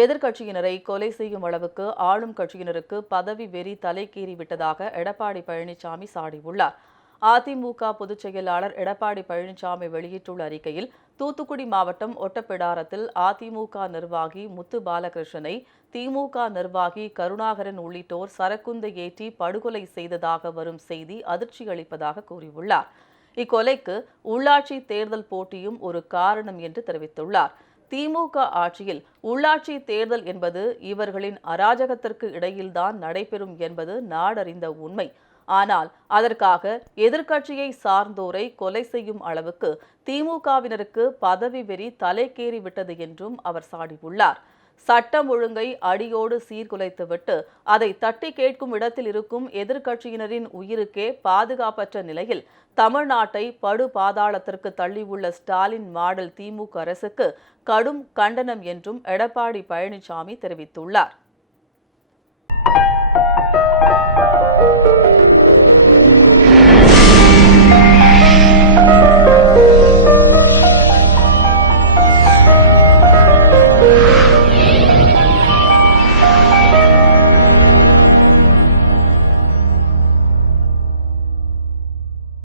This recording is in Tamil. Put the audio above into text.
எதிர்க்கட்சியினரை கொலை செய்யும் அளவுக்கு ஆளும் கட்சியினருக்கு பதவி வெறி தலைக்கேறி விட்டதாக எடப்பாடி பழனிசாமி சாடியுள்ளார். அதிமுக பொதுச் செயலாளர் எடப்பாடி பழனிசாமி வெளியிட்டுள்ள அறிக்கையில் தூத்துக்குடி மாவட்டம் ஒட்டப்பிடாரத்தில் அதிமுக நிர்வாகி முத்து பாலகிருஷ்ணனை திமுக நிர்வாகி கருணாகரன் உள்ளிட்டோர் சரக்குந்து ஏற்றி படுகொலை செய்ததாக வரும் செய்தி அதிர்ச்சி அளிப்பதாக கூறியுள்ளார். இக்கொலைக்கு உள்ளாட்சி தேர்தல் போட்டியும் ஒரு காரணம் என்று தெரிவித்துள்ளார். திமுக ஆட்சியில் உள்ளாட்சி தேர்தல் என்பது இவர்களின் அராஜகத்திற்கு இடையில்தான் நடைபெறும் என்பது நாடறிந்த உண்மை. ஆனால் அதற்காக எதிர்க்கட்சியை சார்ந்தோரை கொலை செய்யும் அளவுக்கு திமுகவினருக்கு பதவி வெறி தலைக்கேறிவிட்டது என்றும் அவர் சாடியுள்ளார். சட்டம் ஒழுங்கை அடியோடு சீர்குலைத்துவிட்டு அதை தட்டி கேட்கும் இடத்தில் இருக்கும் எதிர்க்கட்சியினரின் உயிருக்கே பாதுகாப்பற்ற நிலையில் தமிழ்நாட்டை படு பாதாளத்திற்கு தள்ளியுள்ள ஸ்டாலின் மாடல் திமுக அரசுக்கு கடும் கண்டனம் என்றும் எடப்பாடி பழனிசாமி தெரிவித்துள்ளார்.